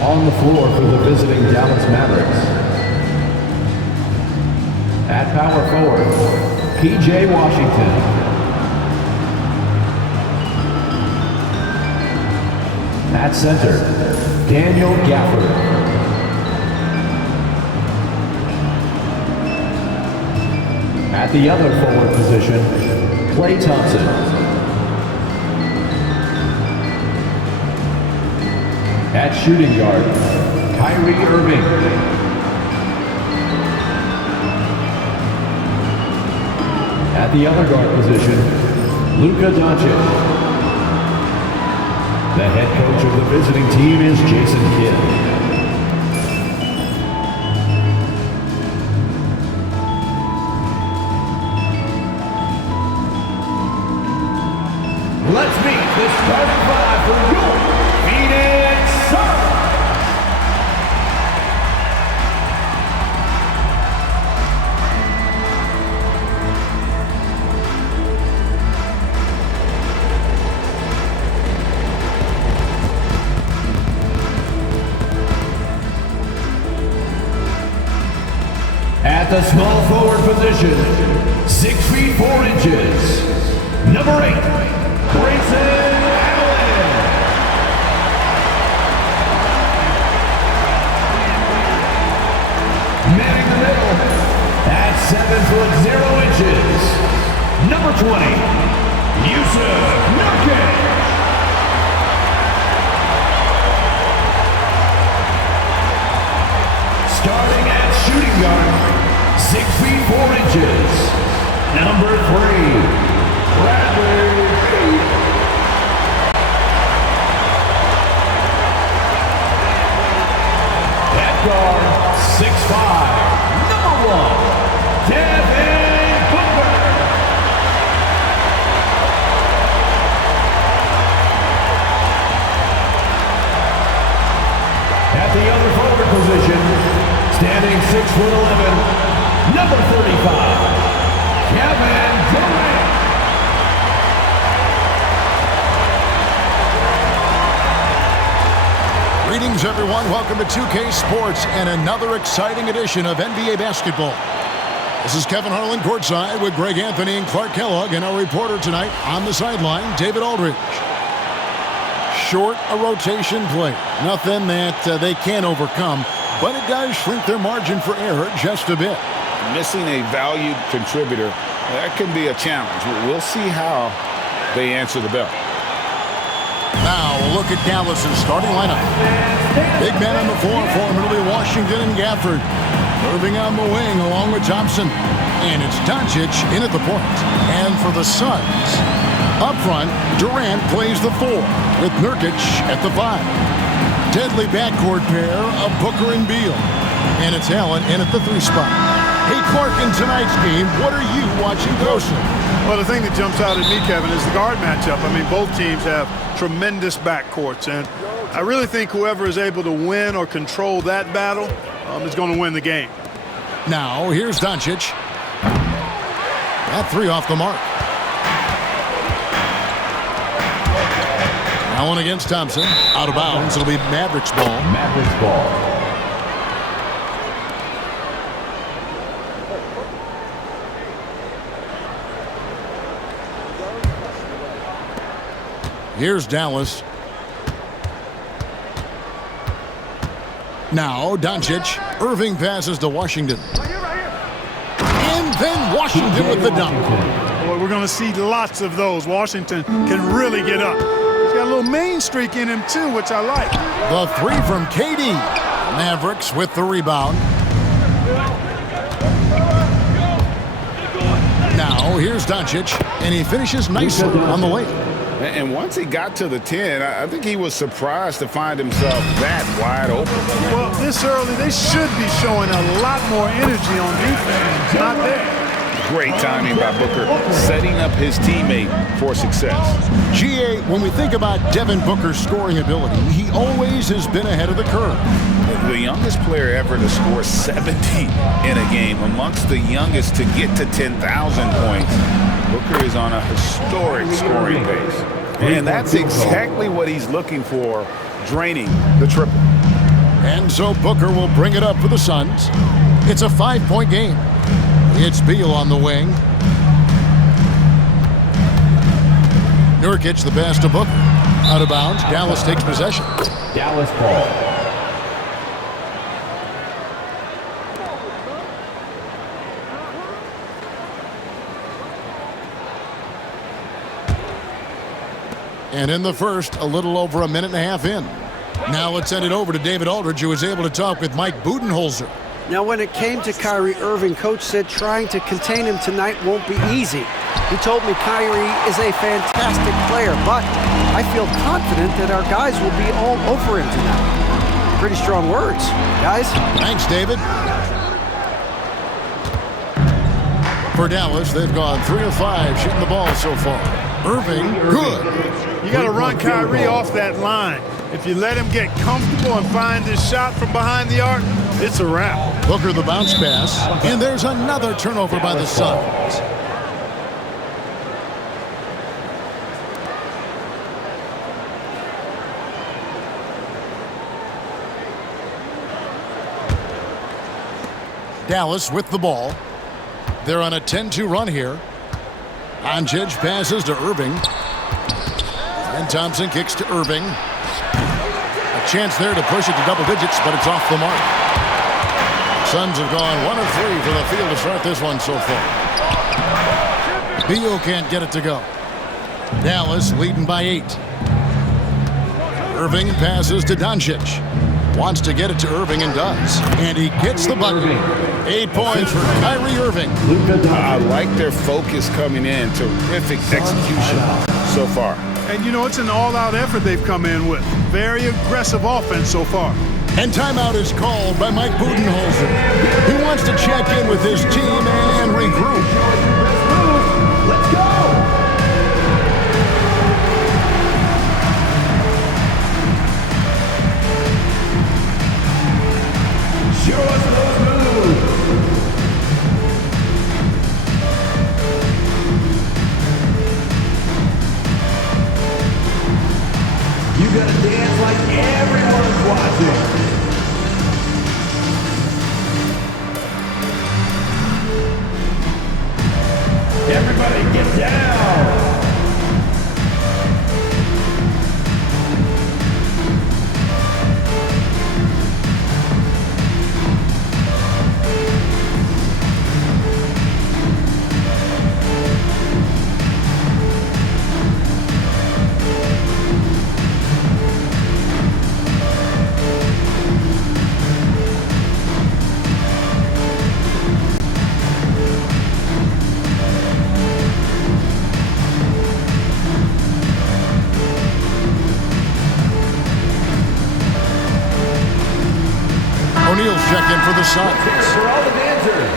On the floor for the visiting Dallas Mavericks. At power forward, P.J. Washington. At center, Daniel Gafford. At the other forward position, Klay Thompson. At shooting guard, Kyrie Irving. At the other guard position, Luka Doncic. The head coach of the visiting team is Jason Kidd. Let's meet the starting five for your Phoenix Suns. At the small forward position, 6 feet 4 inches, number 8, Grayson Allen. Manning the middle, at 7 foot 0 inches, number 20, Jusuf Nurkic. Starting at shooting guard, 6 feet 4 inches, number 3, Bradley Beal. At guard, 6'5", number 1, Devin Booker. At the other forward position, standing 6'11", number 35, Kevin Durant. Greetings, everyone. Welcome to 2K Sports and another exciting edition of NBA basketball. This is Kevin Harlan courtside with Greg Anthony and Clark Kellogg, and our reporter tonight on the sideline, David Aldridge. Short a rotation play. Nothing that they can't overcome, but it does shrink their margin for error just a bit. Missing a valued contributor, that can be a challenge. We'll see how they answer the bell. Now a look at Dallas's starting lineup. Big men on the floor for him. It'll be Washington and Gafford. Irving on the wing along with Thompson. And it's Doncic in at the point. And for the Suns, up front, Durant plays the 4 with Nurkic at the 5. Deadly backcourt pair of Booker and Beal. And it's Allen in at the 3 spot. Hey, Clark, in tonight's game, what are you watching closely? Well, the thing that jumps out at me, Kevin, is the guard matchup. I mean, both teams have tremendous backcourts, and I really think whoever is able to win or control that battle is going to win the game. Now, here's Doncic. That 3 off the mark. Now one against Thompson. Out of bounds. It'll be Mavericks ball. Mavericks ball. Here's Dallas. Now Doncic. Irving passes to Washington. And then Washington with the dunk. Boy, we're going to see lots of those. Washington can really get up. He's got a little main streak in him, too, which I like. The 3 from KD. Mavericks with the rebound. Now here's Doncic. And he finishes nicely on the lane. And once he got to the 10, I think he was surprised to find himself that wide open. Well, this early, they should be showing a lot more energy on defense. Not there. Great timing by Booker, setting up his teammate for success. GA, when we think about Devin Booker's scoring ability, he always has been ahead of the curve. The youngest player ever to score 70 in a game, amongst the youngest to get to 10,000 points. Booker is on a historic scoring pace. And that's exactly what he's looking for, draining the triple. And so Booker will bring it up for the Suns. It's a 5-point game. It's Beal on the wing. Nurkic, the pass to Booker. Out of bounds. Dallas takes possession. Dallas ball. And in the first, a little over a minute and a half in. Now let's send it over to David Aldridge, who was able to talk with Mike Budenholzer. Now, when it came to Kyrie Irving, Coach said trying to contain him tonight won't be easy. He told me Kyrie is a fantastic player, but I feel confident that our guys will be all over him tonight. Pretty strong words, guys. Thanks, David. For Dallas, they've gone 3 of 5 shooting the ball so far. Irving, good. You got to run Kyrie off that line. If you let him get comfortable and find his shot from behind the arc, it's a wrap. Booker the bounce pass, and there's another turnover by the Suns. Dallas with the ball. They're on a 10-2 run here. Doncic passes to Irving. And Thompson kicks to Irving. A chance there to push it to double digits, but it's off the mark. Suns have gone 1 of 3 for the field to start this one so far. Beal can't get it to go. Dallas leading by 8. Irving passes to Doncic. Wants to get it to Irving and does. And he gets the bucket. 8 points for Kyrie Irving. I like their focus coming in. Terrific execution so far. And, you know, it's an all-out effort they've come in with. Very aggressive offense so far. And timeout is called by Mike Budenholzer. He wants to check in with his team and regroup. Let's go! Show us those moves! You gotta dance like everyone's watching. Everybody get down! O'Neal's check in for the Suns. For all the dancers,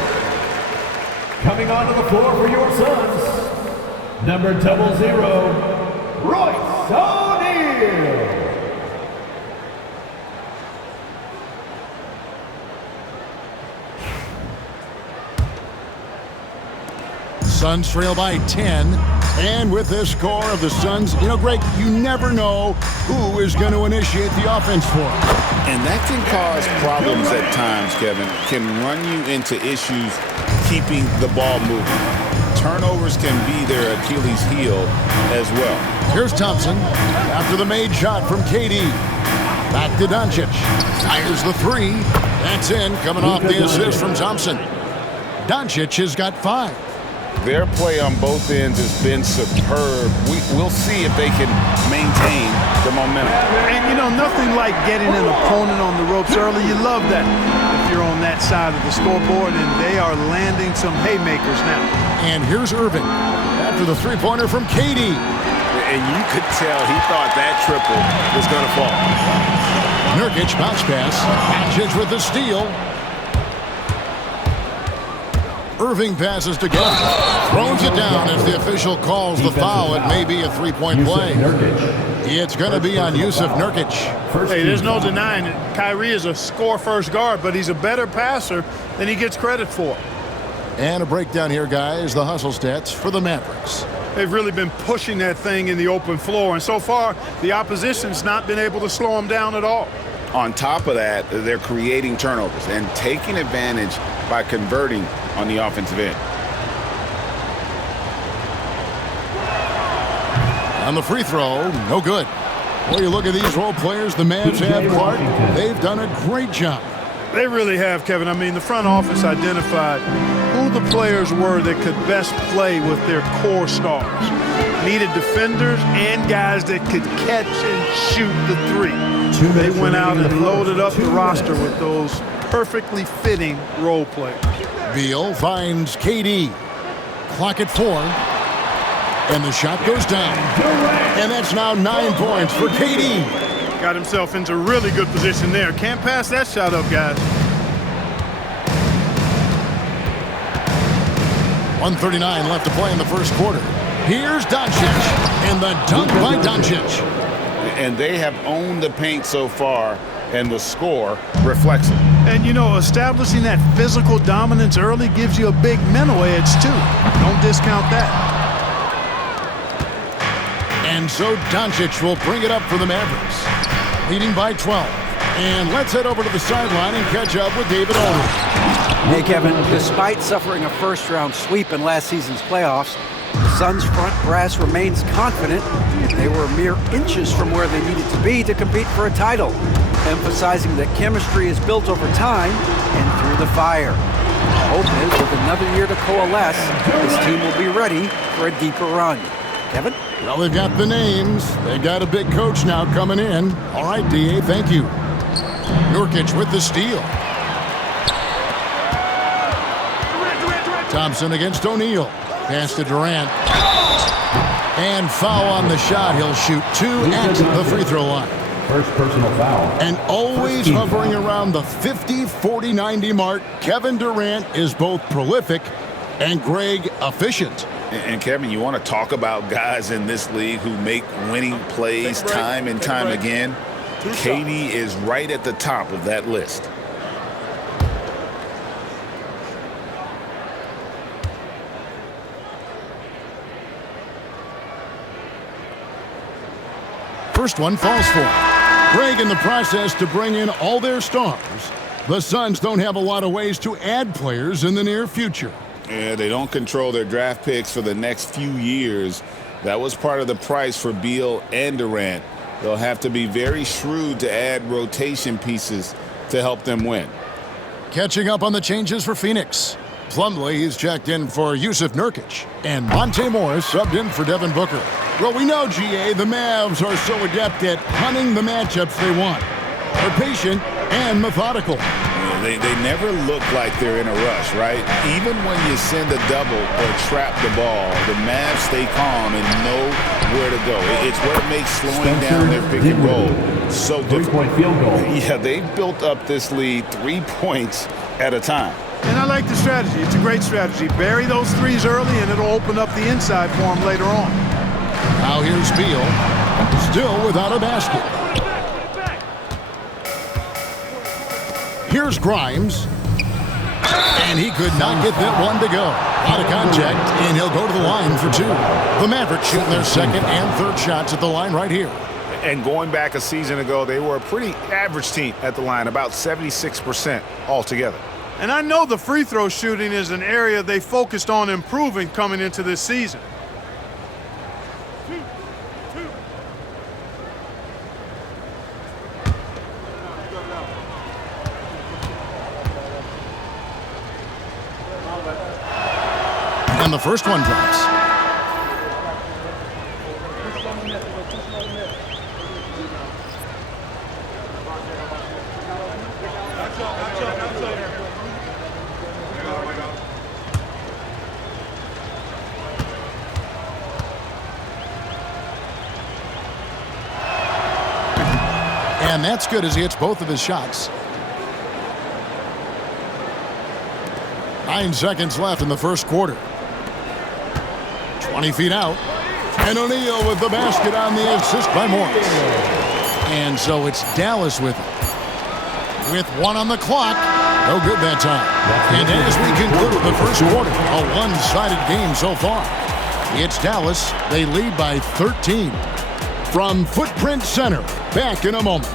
coming onto the floor for your Suns, number 00, Royce O'Neal. Suns trail by 10. And with this score of the Suns, you know, Greg, you never know who is going to initiate the offense for them. And that can cause problems at times, Kevin. Can run you into issues keeping the ball moving. Turnovers can be their Achilles heel as well. Here's Thompson after the made shot from KD. Back to Doncic. Fires the 3. That's in, coming off the assist from Thompson. Doncic has got 5. Their play on both ends has been superb. We'll see if they can maintain the momentum. And, you know, nothing like getting an opponent on the ropes early. You love that if you're on that side of the scoreboard, and they are landing some haymakers now. And here's Irving after the three-pointer from KD. And you could tell he thought that triple was going to fall. Nurkic bounce pass. Doncic with the steal. Irving passes to Gunn. Throws it down as the official calls the foul. It may be a three-point play. It's going to be on Jusuf Nurkic. Hey, there's no denying it. Kyrie is a score-first guard, but he's a better passer than he gets credit for. And a breakdown here, guys. The hustle stats for the Mavericks. They've really been pushing that thing in the open floor, and so far, the opposition's not been able to slow them down at all. On top of that, they're creating turnovers and taking advantage by converting on the offensive end. On the free throw, no good. Well, you look at these role players the Mavs have, Clark. They've done a great job. They really have, Kevin. I mean, the front office identified who the players were that could best play with their core stars. Needed defenders and guys that could catch and shoot the three. They went out and loaded up the roster with those perfectly fitting role players. Beal finds KD. Clock at 4. And the shot goes down. And that's now 9 points for KD. Got himself into really good position there. Can't pass that shot up, guys. 1:39 left to play in the first quarter. Here's Doncic. And the dunk by Doncic. And they have owned the paint so far, and the score reflects it. And, you know, establishing that physical dominance early gives you a big mental edge, too. Don't discount that. And so Doncic will bring it up for the Mavericks, leading by 12. And let's head over to the sideline and catch up with David Aldridge. Hey, Kevin, despite suffering a first-round sweep in last season's playoffs, the Suns' front brass remains confident they were mere inches from where they needed to be to compete for a title, emphasizing that chemistry is built over time and through the fire. The hope is with another year to coalesce, this team will be ready for a deeper run. Kevin? Well, they've got the names. They've got a big coach now coming in. All right, D.A., thank you. Nurkic with the steal. Thompson against O'Neal. Pass to Durant. And foul on the shot. He'll shoot 2 at the free throw line. First personal foul. And always hovering around the 50, 40, 90 mark, Kevin Durant is both prolific and Greg efficient. And Kevin, you want to talk about guys in this league who make winning plays time and time again? KD is right at the top of that list. First one falls for Greg in the process to bring in all their stars. The Suns don't have a lot of ways to add players in the near future. Yeah, they don't control their draft picks for the next few years. That was part of the price for Beal and Durant. They'll have to be very shrewd to add rotation pieces to help them win. Catching up on the changes for Phoenix. Plumlee is checked in for Yusuf Nurkic. And Monte Morris subbed in for Devin Booker. Well, we know, GA, the Mavs are so adept at hunting the matchups they want. They're patient and methodical. They never look like they're in a rush, right? Even when you send a double or trap the ball, the Mavs stay calm and know where to go. It's what makes slowing down their pick and roll so difficult. 3-point field goal. Yeah, they've built up this lead 3 points at a time. And I like the strategy. It's a great strategy. Bury those threes early, and it'll open up the inside for them later on. Now here's Beal, still without a basket. Here's Grimes, and he could not get that one to go. Out of contact, and he'll go to the line for 2. The Mavericks shooting their second and third shots at the line right here. And going back a season ago, they were a pretty average team at the line, about 76% altogether. And I know the free throw shooting is an area they focused on improving coming into this season. And the first one drops. And that's good as he hits both of his shots. 9 seconds left in the first quarter. 20 feet out. And O'Neal with the basket on the assist by Morris. And so it's Dallas with it. With 1 on the clock. No good that time. And as we conclude the first quarter, a one-sided game so far. It's Dallas. They lead by 13. From Footprint Center, back in a moment.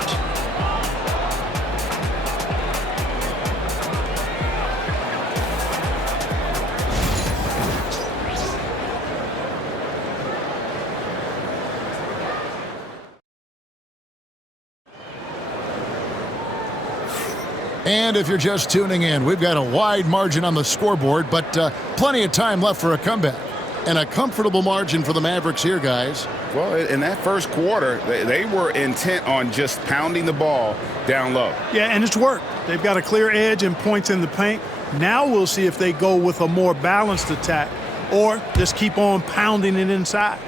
And if you're just tuning in, we've got a wide margin on the scoreboard, but plenty of time left for a comeback. And a comfortable margin for the Mavericks here, guys. Well, in that first quarter, they were intent on just pounding the ball down low. Yeah, and it's worked. They've got a clear edge and points in the paint. Now we'll see if they go with a more balanced attack or just keep on pounding it inside.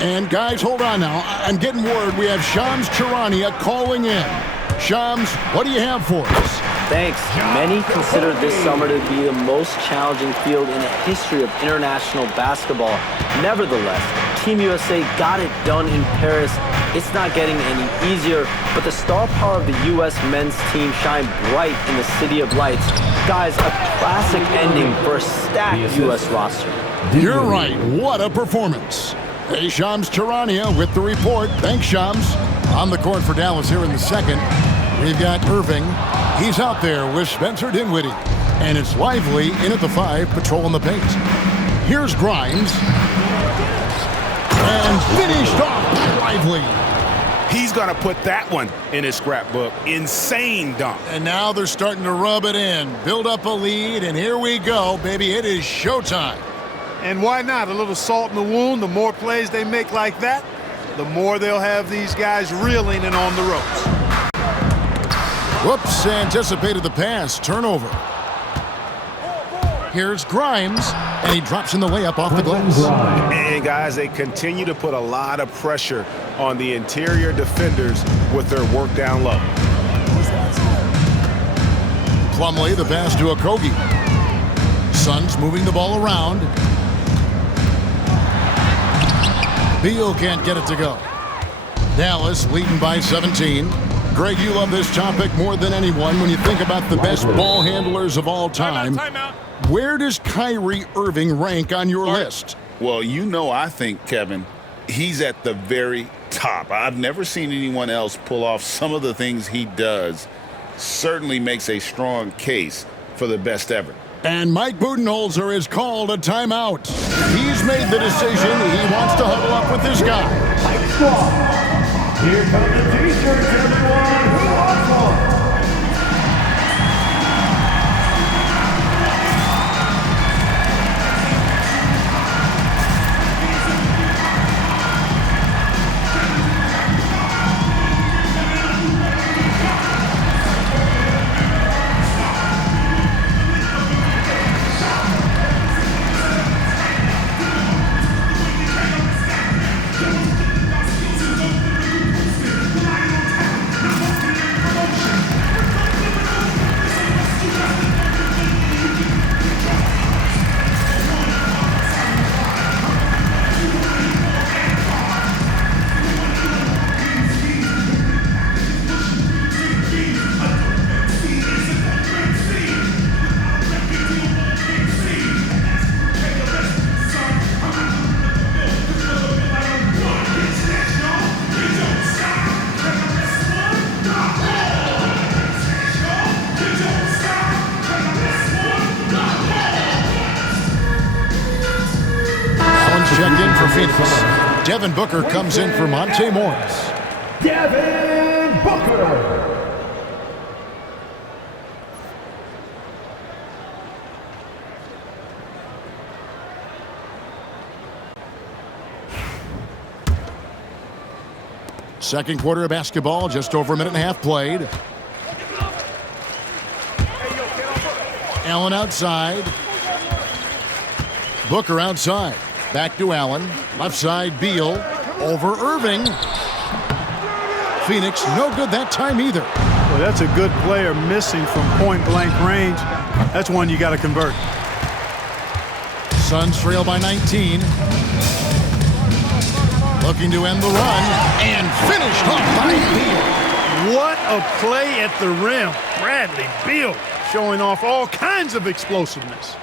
And guys, hold on now. I'm getting word we have Shams Charania calling in. Shams, what do you have for us? Thanks. Many consider this summer to be the most challenging field in the history of international basketball. Nevertheless, Team USA got it done in Paris. It's not getting any easier, but the star power of the U.S. men's team shined bright in the City of Lights. Guys, a classic ending for a stacked U.S. roster. You're right. What a performance. Hey, Shams Charania with the report. Thanks, Shams. On the court for Dallas here in the second. We've got Irving. He's out there with Spencer Dinwiddie. And it's Lively in at the 5, patrolling the paint. Here's Grimes. And finished off by Lively. He's going to put that one in his scrapbook. Insane dunk. And now they're starting to rub it in. Build up a lead, and here we go, baby. It is showtime. And why not? A little salt in the wound. The more plays they make like that, the more they'll have these guys reeling and on the ropes. Whoops, anticipated the pass. Turnover. Here's Grimes, and he drops in the layup off the glass. And guys, they continue to put a lot of pressure on the interior defenders with their work down low. Plumlee, the pass to Okogie. Suns moving the ball around. Beal can't get it to go. Dallas leading by 17. Greg, you love this topic more than anyone when you think about the best ball handlers of all time. Timeout. Where does Kyrie Irving rank on your list? Well, you know, I think, Kevin, he's at the very top. I've never seen anyone else pull off some of the things he does. Certainly makes a strong case for the best ever. And Mike Budenholzer has called a timeout. He's made the decision. He wants to huddle up with his guy. Here come the T-shirts, everyone. Who wants one? Checked in for Phoenix. Devin Booker comes in for Monte Morris. Devin Booker. Second quarter of basketball, just over a minute and a half played. Allen outside. Booker outside. Back to Allen. Left side, Beal. Over Irving. Phoenix, no good that time either. Well, that's a good player missing from point-blank range. That's one you got to convert. Suns trail by 19. Looking to end the run. And finished off by Beal. What a play at the rim. Bradley Beal showing off all kinds of explosiveness.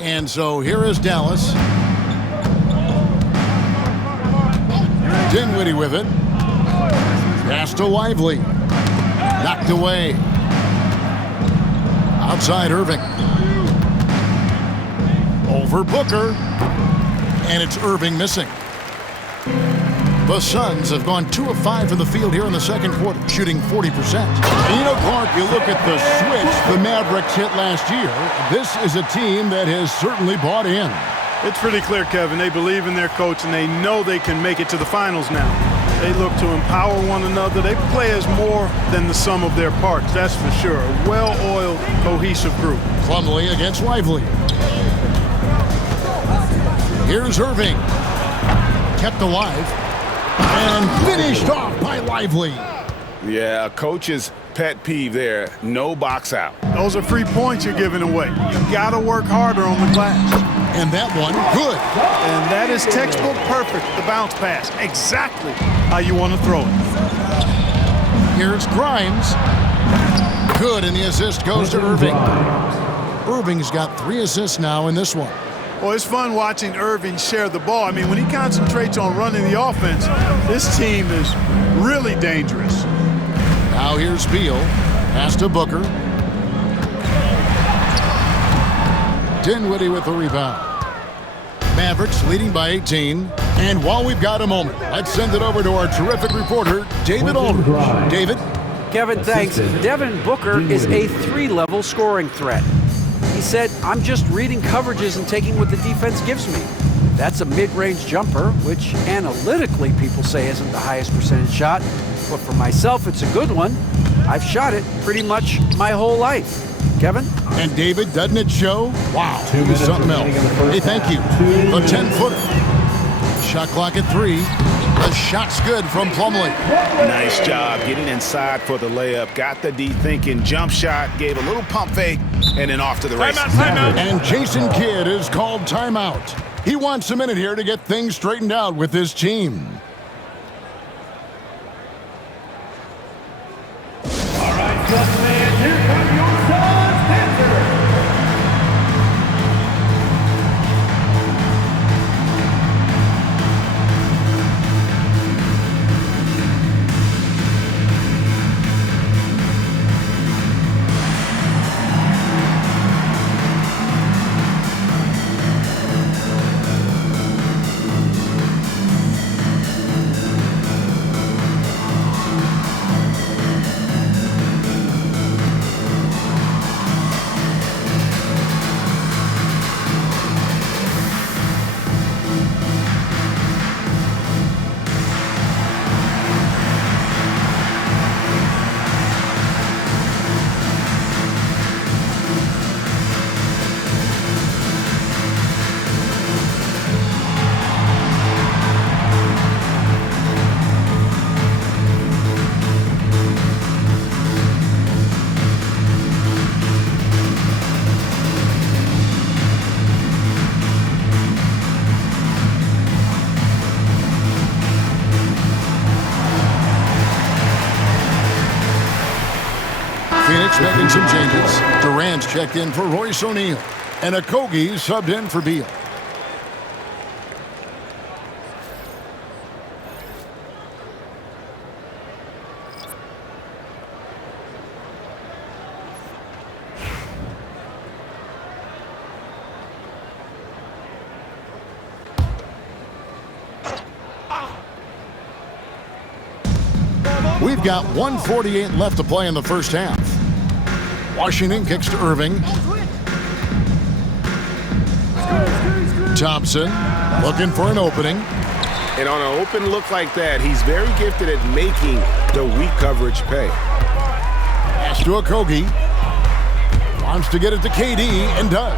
And so here is Dallas. Dinwiddie with it. Pass to Lively. Knocked away. Outside Irving. Over Booker. And it's Irving missing. The Suns have gone 2 of 5 from the field here in the second quarter, shooting 40%. Clark, you look at the switch the Mavericks hit last year. This is a team that has certainly bought in. It's pretty clear, Kevin. They believe in their coach, and they know they can make it to the finals now. They look to empower one another. They play as more than the sum of their parts, that's for sure. A well-oiled, cohesive group. Plumlee against Lively. Here's Irving. Kept alive. And finished off by Lively. Yeah, a coach's pet peeve there. No box out. Those are free points you're giving away. You got to work harder on the glass. And that one, good. And that is textbook perfect, the bounce pass. Exactly how you want to throw it. Here's Grimes. Good, and the assist goes to Irving. Irving's got 3 assists now in this one. Well, it's fun watching Irving share the ball. I mean, when he concentrates on running the offense, this team is really dangerous. Now here's Beal. Pass to Booker. Dinwiddie with the rebound. Mavericks leading by 18. And while we've got a moment, let's send it over to our terrific reporter, David Aldridge. David? Kevin, thanks. Devin Booker is a 3-level scoring threat. He said, I'm just reading coverages and taking what the defense gives me. That's a mid-range jumper, which analytically people say isn't the highest percentage shot. But for myself, it's a good one. I've shot it pretty much my whole life. Kevin? And David, doesn't it show? Wow, it was something else. Hey, thank you. The 10-footer. Shot clock at 3. The shot's good from Plumlee. Nice job getting inside for the layup. Got the D thinking. Jump shot. Gave a little pump fake. And then off to the races. Timeout. And Jason Kidd is called timeout. He wants a minute here to get things straightened out with his team. All right, Suns fans, here come your Suns dancers. Phoenix making some changes. Durant's checked in for Royce O'Neal. And Okogie subbed in for Beal. We've got 1:48 left to play in the first half. Washington kicks to Irving. Thompson looking for an opening. And on an open look like that, he's very gifted at making the weak coverage pay. Pass to Okogie. Wants to get it to KD and does.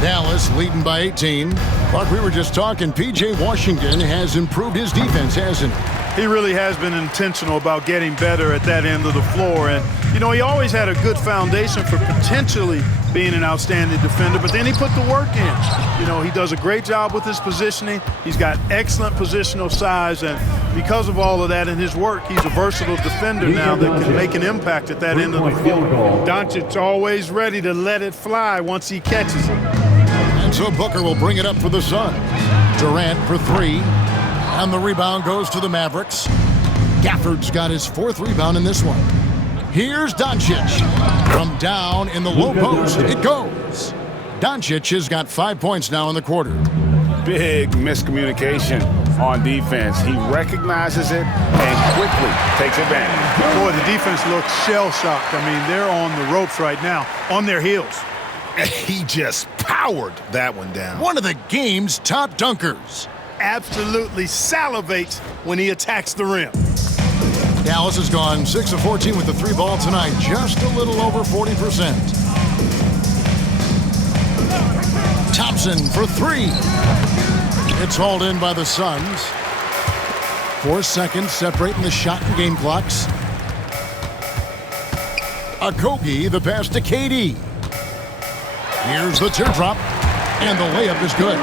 Dallas leading by 18. Like we were just talking, P.J. Washington has improved his defense, hasn't he? He really has been intentional about getting better at that end of the floor. And, you know, he always had a good foundation for potentially being an outstanding defender, but then he put the work in. You know, he does a great job with his positioning. He's got excellent positional size, and because of all of that in his work, he's a versatile defender now that can make an impact at that end of the floor. Doncic's always ready to let it fly once he catches it. And so Booker will bring it up for the Suns. Durant for 3. And the rebound goes to the Mavericks. Gafford's got his 4th rebound in this one. Here's Doncic. From down in the low post, it goes. Doncic has got 5 points now in the quarter. Big miscommunication on defense. He recognizes it and quickly takes advantage. Boy, the defense looks shell-shocked. I mean, they're on the ropes right now, on their heels. He just powered that one down. One of the game's top dunkers. Absolutely salivates when he attacks the rim. Dallas has gone 6 of 14 with the 3 ball tonight, just a little over 40%. Thompson for 3. It's hauled in by the Suns. 4 seconds separating the shot and game clocks. Okogie, the pass to KD. Here's the teardrop, and the layup is good.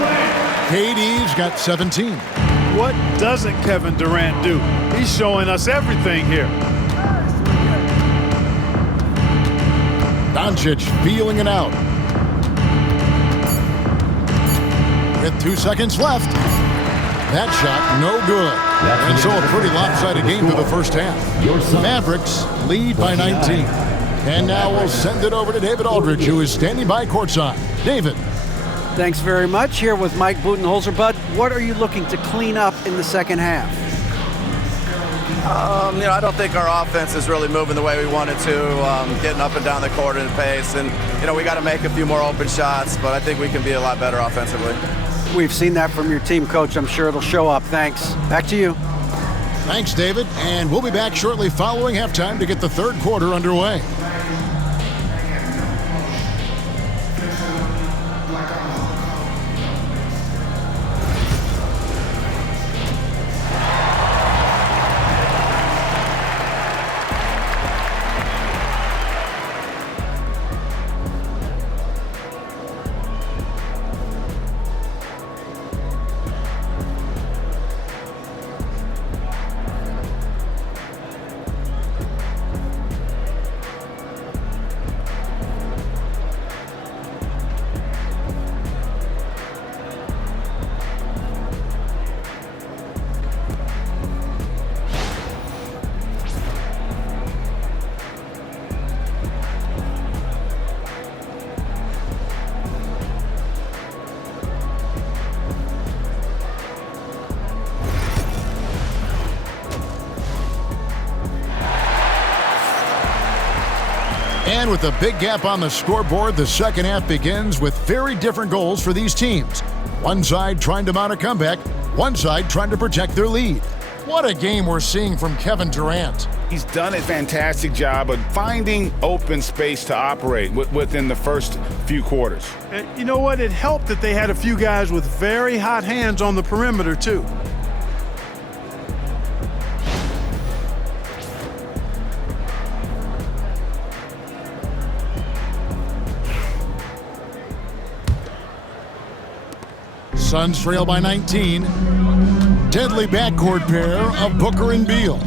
KD's got 17. What doesn't Kevin Durant do? He's showing us everything here. Doncic feeling it out. With 2 seconds left. That shot no good. And so a pretty lopsided game for the first half. Mavericks lead by 19. And now we'll send it over to David Aldridge, who is standing by courtside. David. Thanks very much. Here with Mike Budenholzer. Bud, what are you looking to clean up in the second half? I don't think our offense is really moving the way we wanted to, getting up and down the court at a pace. And, we got to make a few more open shots, but I think we can be a lot better offensively. We've seen that from your team, Coach. I'm sure it'll show up. Thanks. Back to you. Thanks, David. And we'll be back shortly following halftime to get the third quarter underway. And with a big gap on the scoreboard, the second half begins with very different goals for these teams. One side trying to mount a comeback, one side trying to protect their lead. What a game we're seeing from Kevin Durant. He's done a fantastic job of finding open space to operate within the first few quarters. And you know what? It helped that they had a few guys with very hot hands on the perimeter, too. Suns trail by 19. Deadly backcourt pair of Booker and Beal.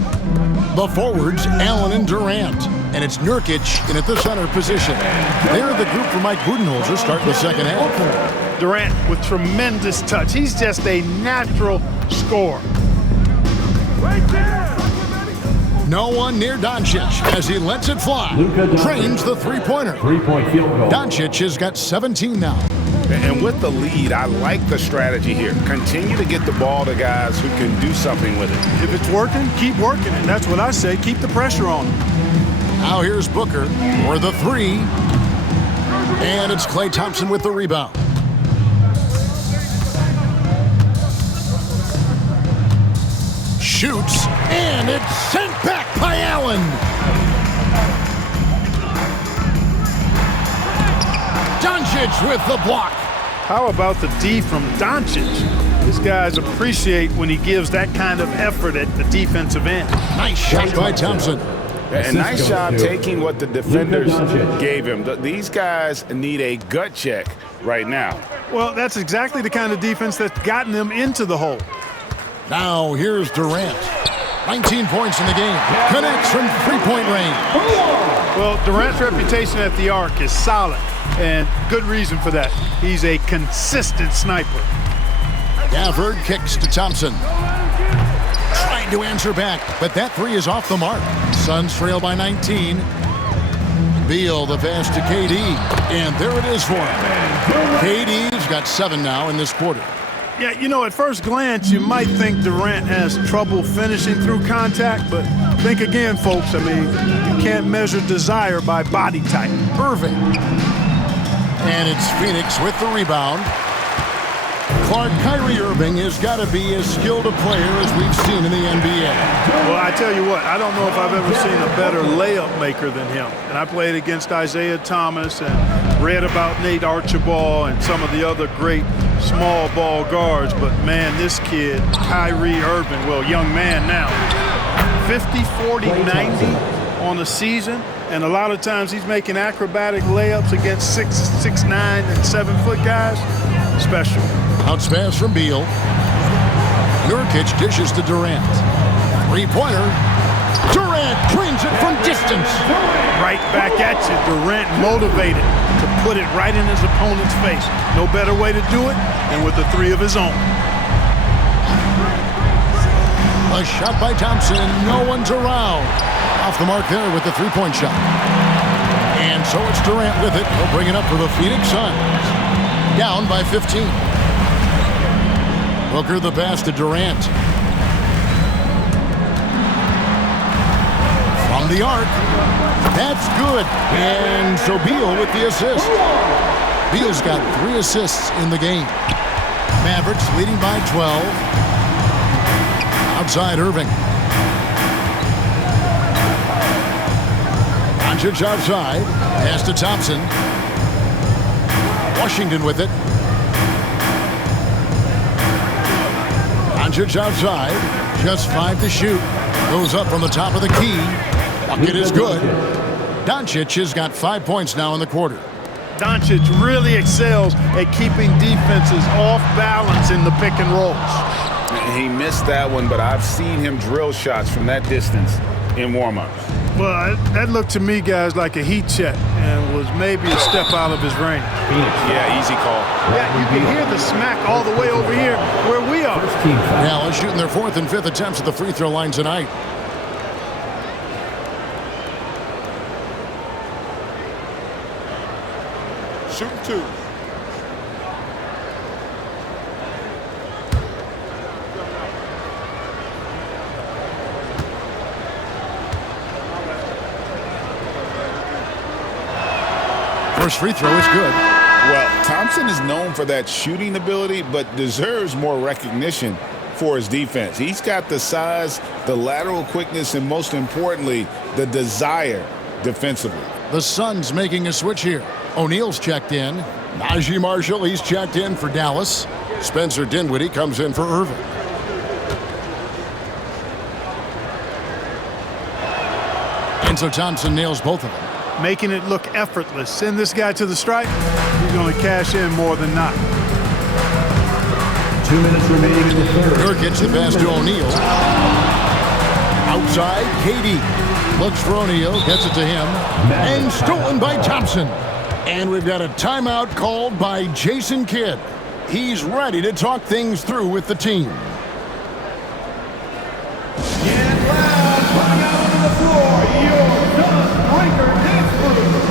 The forwards, Allen and Durant. And it's Nurkic in at the center position. They're the group for Mike Budenholzer starting the second half. Durant with tremendous touch. He's just a natural scorer. Right there. No one near Doncic as he lets it fly. Trains the three-pointer. Three-point field goal. Doncic has got 17 now. And with the lead, I like the strategy here. Continue to get the ball to guys who can do something with it. If it's working, keep working it. That's what I say. Keep the pressure on him. Now here's Booker for the 3. And it's Klay Thompson with the rebound. Shoots, and it's sent back by Allen. Doncic with the block. How about the D from Doncic? These guys appreciate when he gives that kind of effort at the defensive end. Nice shot by Thompson. And nice job taking what the defenders gave him. These guys need a gut check right now. Well, that's exactly the kind of defense that's gotten them into the hole. Now here's Durant. 19 points in the game. Connects from three-point range. Well, Durant's reputation at the arc is solid, and good reason for that. He's a consistent sniper. Gafford kicks to Thompson. Trying to answer back, but that 3 is off the mark. Suns trail by 19. Beal the pass to KD, and there it is for him. KD's got 7 now in this quarter. Yeah, you know, at first glance, you might think Durant has trouble finishing through contact, but think again, folks. I mean, you can't measure desire by body type. Irving. And it's Phoenix with the rebound. Clark, Kyrie Irving has got to be as skilled a player as we've seen in the NBA. Well, I tell you what, I don't know if I've ever seen a better layup maker than him. And I played against Isaiah Thomas and read about Nate Archibald and some of the other great small ball guards. But, man, this kid, Kyrie Irving, well, young man now, 50, 40, 90 on a season. And a lot of times he's making acrobatic layups against 6'9", and 7-foot guys. Special. Bounce pass from Beal. Nurkic dishes to Durant. Three-pointer. Durant drains it from distance. Right back at you. Durant motivated to put it right in his opponent's face. No better way to do it than with a three of his own. A shot by Thompson. No one's around. Off the mark there with the three-point shot. And so it's Durant with it. He'll bring it up for the Phoenix Suns. Down by 15. Booker the pass to Durant. From the arc. That's good. And so Beal with the assist. Beal's got 3 assists in the game. Mavericks leading by 12. Outside Irving. Doncic outside. Pass to Thompson. Washington with it. Doncic outside. Just 5 to shoot. Goes up from the top of the key. Bucket is good. Doncic has got 5 points now in the quarter. Doncic really excels at keeping defenses off balance in the pick and rolls. He missed that one, but I've seen him drill shots from that distance in warm-ups. Well, that looked to me, guys, like a heat check and was maybe a step out of his range. Yeah, easy call. Yeah, you can hear the smack all the way over here where we are. Dallas shooting their 4th and 5th attempts at the free throw line tonight. Shooting 2. First free throw is good. Well, Thompson is known for that shooting ability, but deserves more recognition for his defense. He's got the size, the lateral quickness, and most importantly, the desire defensively. The Suns making a switch here. O'Neal's checked in. Najee Marshall, he's checked in for Dallas. Spencer Dinwiddie comes in for Irving. And so Thompson nails both of them. Making it look effortless. Send this guy to the stripe, he's going to cash in more than not. 2 minutes remaining in the third. Nurkic the pass to O'Neal. Outside, KD looks for O'Neal, gets it to him, and stolen by Thompson. And we've got a timeout called by Jason Kidd. He's ready to talk things through with the team. And last, coming out onto the floor, your Suns breaker dance crew.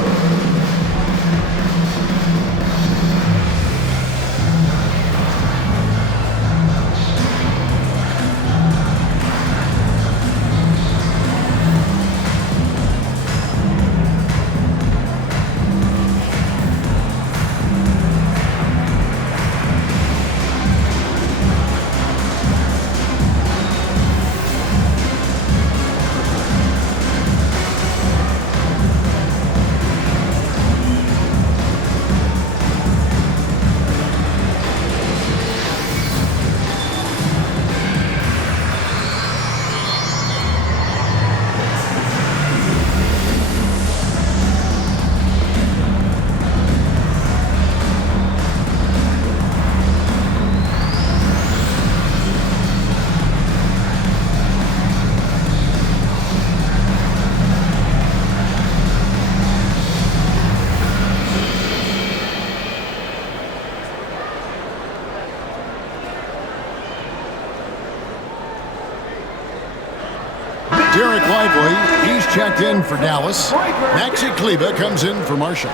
Derek Lively, he's checked in for Dallas. Maxi Kleber comes in for Marshall.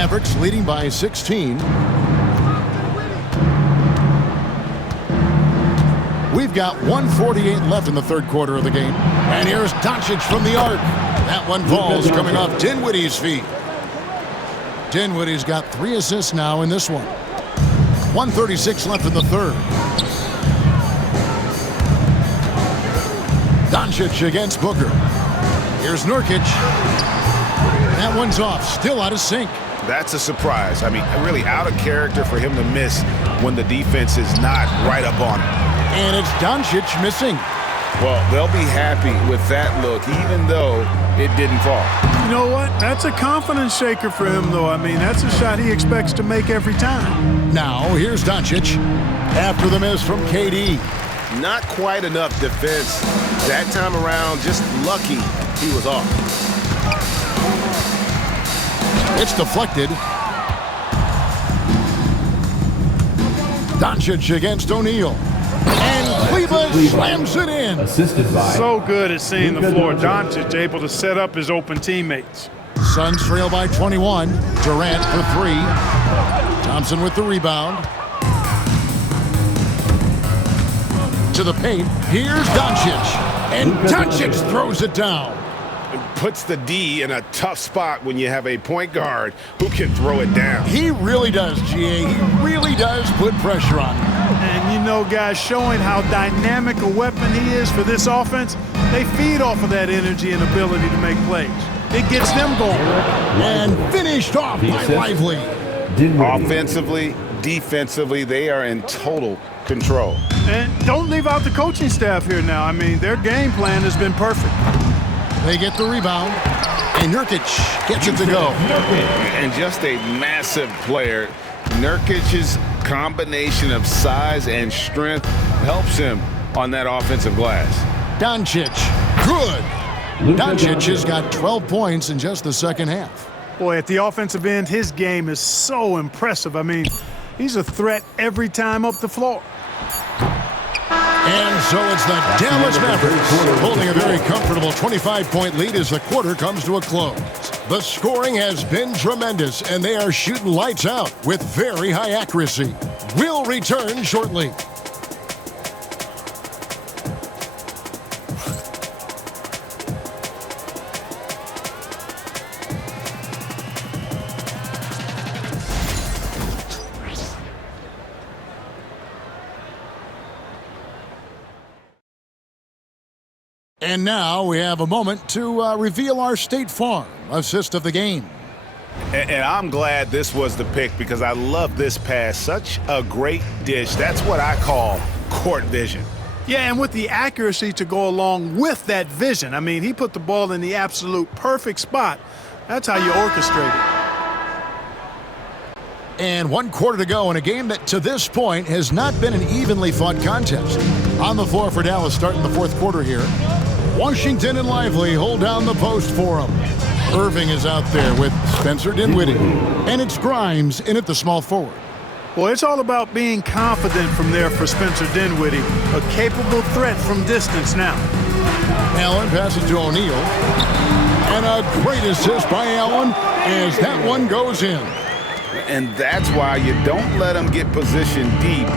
Mavericks leading by 16. We've got 1:48 left in the third quarter of the game. And here's Doncic from the arc. That one falls coming off Dinwiddie's feet. Dinwiddie's got 3 assists now in this one. 1:36 left in the third. Doncic against Booker. Here's Nurkic. That one's off, still out of sync. That's a surprise. I mean, really out of character for him to miss when the defense is not right up on him. And it's Doncic missing. Well, they'll be happy with that look, even though it didn't fall. You know what? That's a confidence shaker for him, though. I mean, that's a shot he expects to make every time. Now, here's Doncic after the miss from KD. Not quite enough defense that time around. Just lucky he was off. It's deflected. Doncic against O'Neal. And Cleveland slams it in. Assisted by. So good at seeing the floor. Doncic able to set up his open teammates. Suns trail by 21. Durant for 3. Thompson with the rebound. To the paint. Here's Doncic. And Doncic throws it down. Puts the D in a tough spot when you have a point guard who can throw it down. He really does, GA. He really does put pressure on him. And you know, guys, showing how dynamic a weapon he is for this offense, they feed off of that energy and ability to make plays. It gets them going. And finished off by Lively. Offensively, defensively, they are in total control. And don't leave out the coaching staff here now. I mean, their game plan has been perfect. They get the rebound, and Nurkic gets it to go. And just a massive player. Nurkic's combination of size and strength helps him on that offensive glass. Doncic, good. Doncic has got 12 points in just the second half. Boy, at the offensive end, his game is so impressive. I mean, he's a threat every time up the floor. And so it's the Dallas Mavericks holding a very comfortable 25-point lead as the quarter comes to a close. The scoring has been tremendous, and they are shooting lights out with very high accuracy. We'll return shortly. And now we have a moment to reveal our State Farm assist of the game. And I'm glad this was the pick because I love this pass. Such a great dish. That's what I call court vision. Yeah, and with the accuracy to go along with that vision. I mean, he put the ball in the absolute perfect spot. That's how you orchestrate it. And 1 quarter to go in a game that to this point has not been an evenly fought contest. On the floor for Dallas starting the fourth quarter here. Washington and Lively hold down the post for him. Irving is out there with Spencer Dinwiddie. And it's Grimes in at the small forward. Well, it's all about being confident from there for Spencer Dinwiddie. A capable threat from distance now. Allen passes to O'Neal. And a great assist by Allen as that one goes in. And that's why you don't let him get positioned deep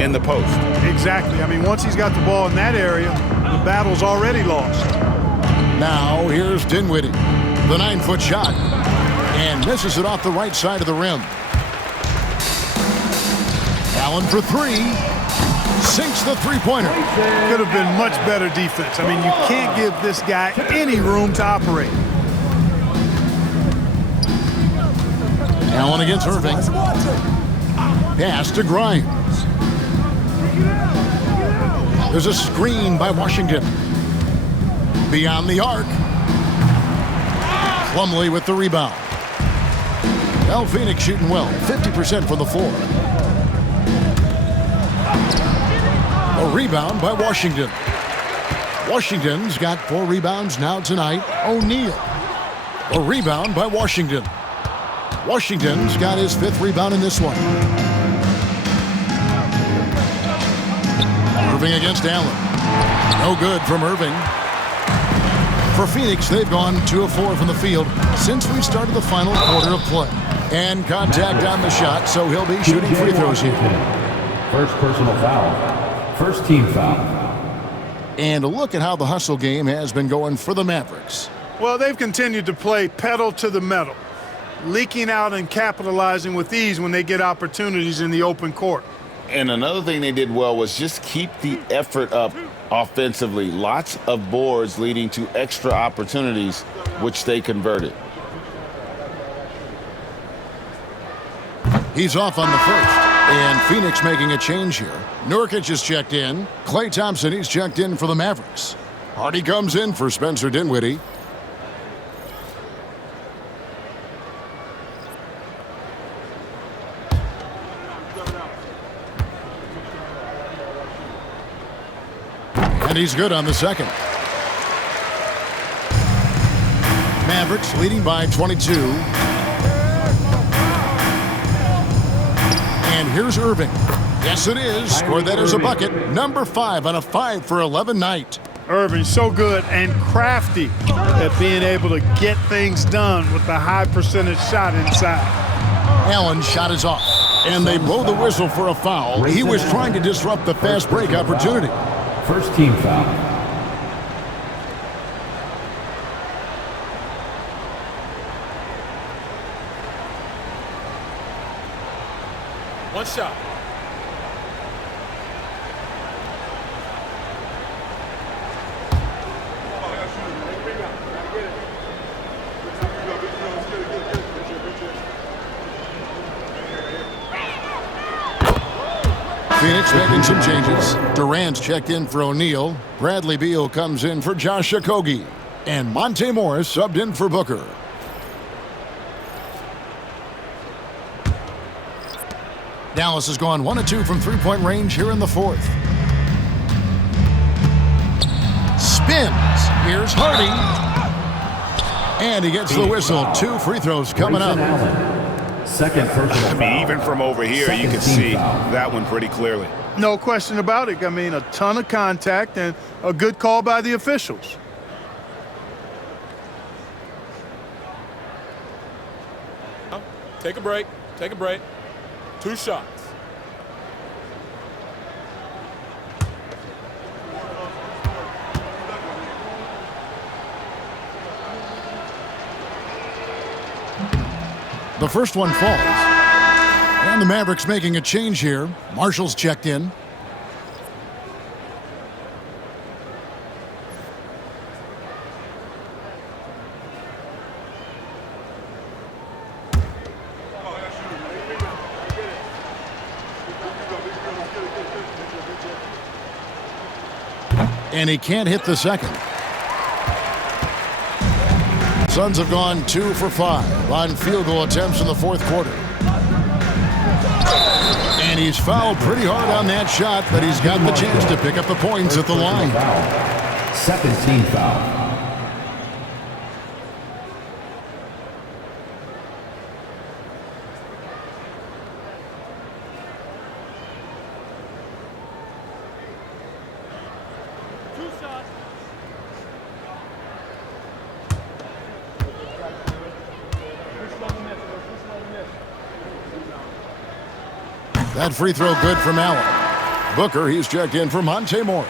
in the post. Exactly. I mean, once he's got the ball in that area, the battle's already lost. Now here's Dinwiddie. The 9-foot shot. And misses it off the right side of the rim. Allen for 3. Sinks the three-pointer. Could have been much better defense. I mean, you can't give this guy any room to operate. Allen against Irving. Pass to Grimes. There's a screen by Washington. Beyond the arc. Plumlee with the rebound. Well, Phoenix shooting well. 50% from the floor. A rebound by Washington. Washington's got 4 rebounds now tonight. O'Neal. A rebound by Washington. Washington's got his 5th rebound in this one. Irving against Allen. No good from Irving. For Phoenix, they've gone 2 of 4 from the field since we started the final quarter of play. And contact on the shot, so he'll be shooting free throws here. First personal foul. First team foul. And a look at how the hustle game has been going for the Mavericks. Well, they've continued to play pedal to the metal, leaking out and capitalizing with ease when they get opportunities in the open court. And another thing they did well was just keep the effort up offensively. Lots of boards leading to extra opportunities, which they converted. He's off on the first. And Phoenix making a change here. Nurkic is checked in. Klay Thompson, he's checked in for the Mavericks. Hardy comes in for Spencer Dinwiddie. And he's good on the second. Mavericks leading by 22. And here's Irving. Yes, it is. Scored that as a bucket. Number 5 on a 5 for 11 night. Irving so good and crafty at being able to get things done with the high percentage shot inside. Allen's shot is off. And they blow the whistle for a foul. He was trying to disrupt the fast break opportunity. First team foul. One shot. Phoenix making some changes. Durant's checked in for O'Neal. Bradley Beal comes in for Josh Okogie. And Monte Morris subbed in for Booker. Dallas has gone 1 of 2 from three-point range here in the fourth. Spins. Here's Hardy. And he gets the whistle. 2 free throws coming up. Second personal foul. I mean, even from over here, you can see that one pretty clearly. No question about it. I mean, a ton of contact and a good call by the officials. Take a break. Take a break. 2 shots. The first one falls. And the Mavericks making a change here. Marshall's checked in. And he can't hit the second. Suns have gone 2 for 5 on field goal attempts in the fourth quarter. And he's fouled pretty hard on that shot, but he's got the chance to pick up the points at the line. Second team foul. That free throw good from Allen. Booker, he's checked in for Monte Morris.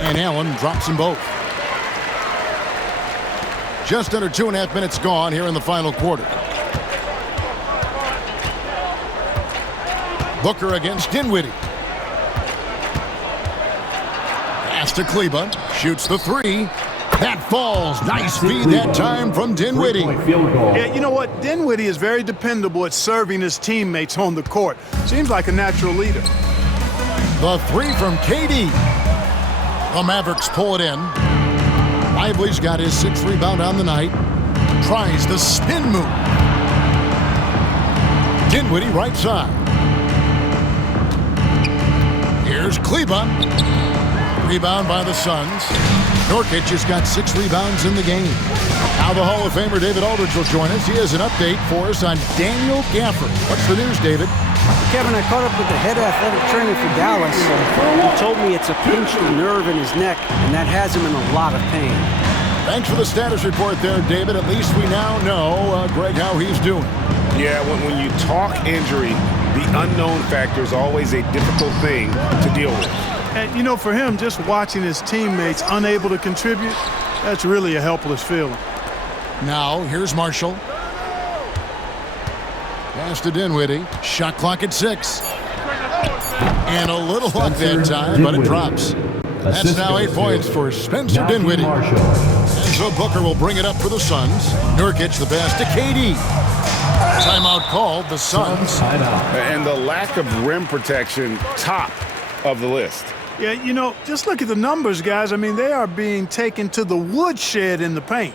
And Allen drops them both. Just under 2.5 minutes gone here in the final quarter. Booker against Dinwiddie. Pass to Kleber. Shoots the 3. That falls. Nice feed that time from Dinwiddie. Yeah, you know what? Dinwiddie is very dependable at serving his teammates on the court. Seems like a natural leader. The 3 from KD. The Mavericks pull it in. Lively's got his 6th rebound on the night. Tries the spin move. Dinwiddie right side. Here's Kleber. Rebound by the Suns. Nurkic has got 6 rebounds in the game. Now the Hall of Famer David Aldridge will join us. He has an update for us on Daniel Gafford. What's the news, David? Kevin, I caught up with the head athletic trainer for Dallas. He told me it's a pinched nerve in his neck, and that has him in a lot of pain. Thanks for the status report there, David. At least we now know, Greg, how he's doing. Yeah, when you talk injury, the unknown factor is always a difficult thing to deal with. And, you know, for him, just watching his teammates unable to contribute, that's really a helpless feeling. Now, here's Marshall. Pass to Dinwiddie. Shot clock at 6. And a little luck that time, but it drops. That's now 8 points for Spencer Dinwiddie. And so Booker will bring it up for the Suns. Nurkic the pass to KD. Timeout called, the Suns. And the lack of rim protection, top of the list. Yeah, you know, just look at the numbers, guys. I mean, they are being taken to the woodshed in the paint.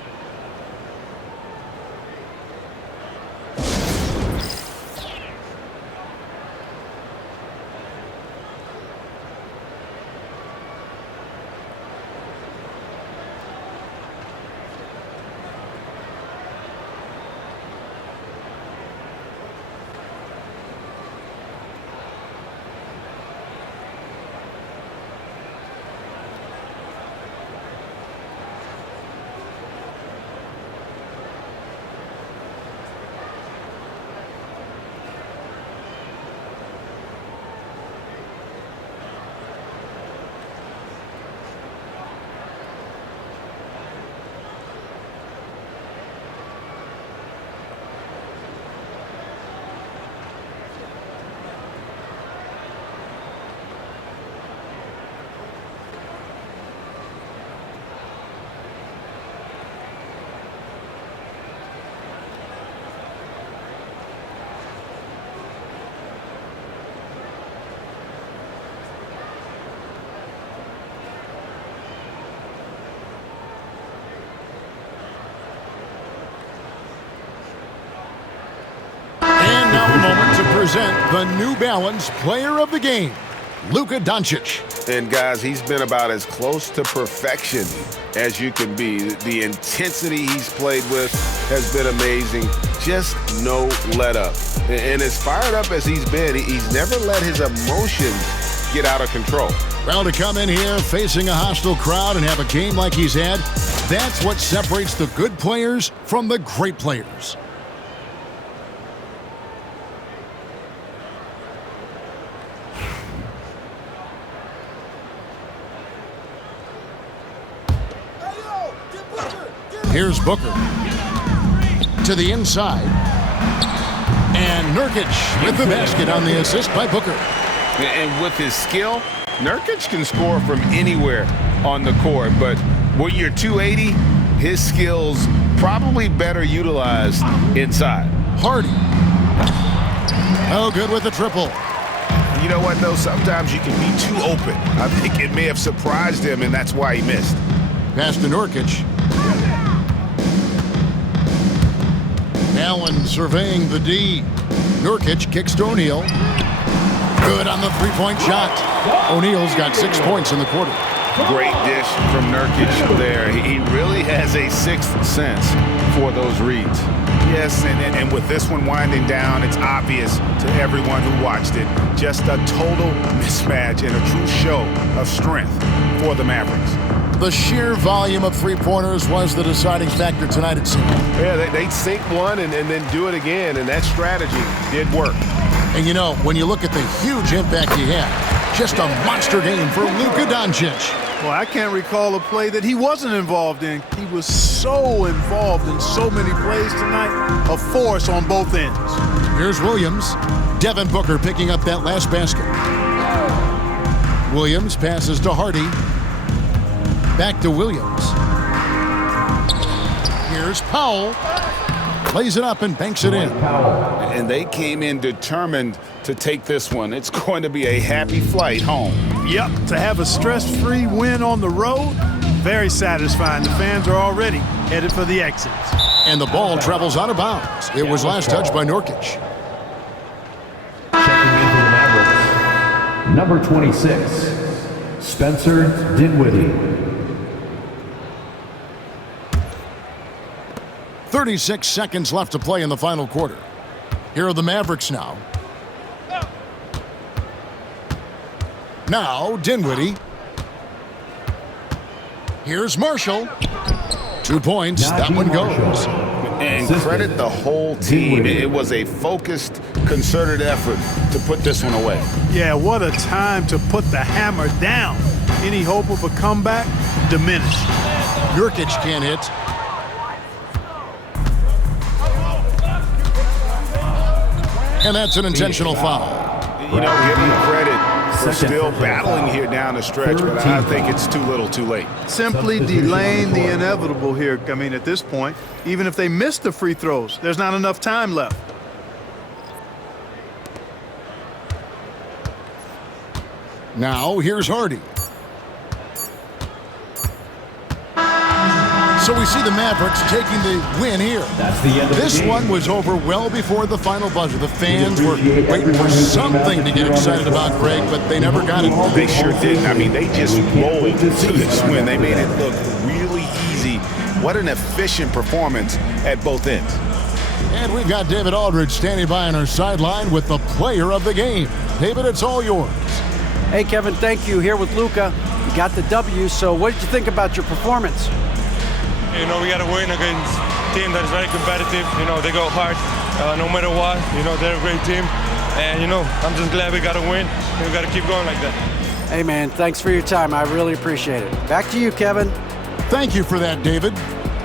Now a moment to present the New Balance Player of the Game, Luka Doncic. And guys, he's been about as close to perfection as you can be. The intensity he's played with has been amazing. Just no let up. And as fired up as he's been, he's never let his emotions get out of control. Well, to come in here facing a hostile crowd and have a game like he's had, that's what separates the good players from the great players. Here's Booker to the inside. And Nurkic with the basket on the assist by Booker. And with his skill, Nurkic can score from anywhere on the court. But when you're 280, his skills probably better utilized inside. Hardy. Oh, good with the triple. You know what, though? Sometimes you can be too open. I think it may have surprised him, and that's why he missed. Pass to Nurkic. Allen surveying the D. Nurkic kicks to O'Neal. Good on the three-point shot. O'Neal's got 6 points in the quarter. Great dish from Nurkic there. He really has a sixth sense for those reads. Yes, and with this one winding down, it's obvious to everyone who watched it. Just a total mismatch and a true show of strength for the Mavericks. The sheer volume of three-pointers was the deciding factor tonight, it seemed. Yeah, they'd sink one and then do it again, and that strategy did work. And you know, when you look at the huge impact he had, just a monster game for Luka Doncic. Well, I can't recall a play that he wasn't involved in. He was so involved in so many plays tonight, a force on both ends. Here's Williams. Devin Booker picking up that last basket. Williams passes to Hardy. Back to Williams. Here's Powell. Plays it up and banks it in. And they came in determined to take this one. It's going to be a happy flight home. Yep, to have a stress-free win on the road, very satisfying. The fans are already headed for the exits. And the ball travels out of bounds. It was last touched by Nurkic. Checking in for the Mavericks, number 26, Spencer Dinwiddie. 36 seconds left to play in the final quarter. Here are the Mavericks now. Now, Dinwiddie. Here's Marshall. 2 points. That one goes. And credit the whole team. It was a focused, concerted effort to put this one away. Yeah, what a time to put the hammer down. Any hope of a comeback? Diminished. Nurkic can't hit. And that's an intentional foul. You know, give him credit for still battling here down the stretch, but I think it's too little too late. Simply delaying the inevitable here. I mean, at this point, even if they miss the free throws, there's not enough time left. Now, here's Hardy. So we see the Mavericks taking the win here. That's the end of this the game. one was over well before the final buzzer. The fans were waiting for something to get excited about, Greg, but they never got it. They sure didn't. I mean, they just rolled to this win. They made it look really easy. What an efficient performance at both ends. And we've got David Aldridge standing by on our sideline with the player of the game. David, it's all yours. Hey, Kevin, thank you. Here with Luka. You got the W, so what did you think about your performance? You know, we got to win against a team that is very competitive. You know, they go hard no matter what. You know, they're a great team. And, you know, I'm just glad we got to win. We got to keep going like that. Hey, man, thanks for your time. I really appreciate it. Back to you, Kevin. Thank you for that, David.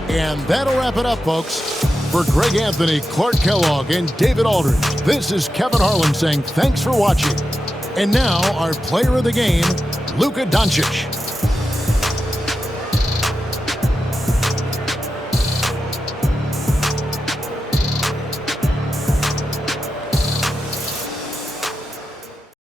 And that'll wrap it up, folks. For Greg Anthony, Clark Kellogg, and David Aldridge, this is Kevin Harlan saying thanks for watching. And now, our player of the game, Luka Doncic.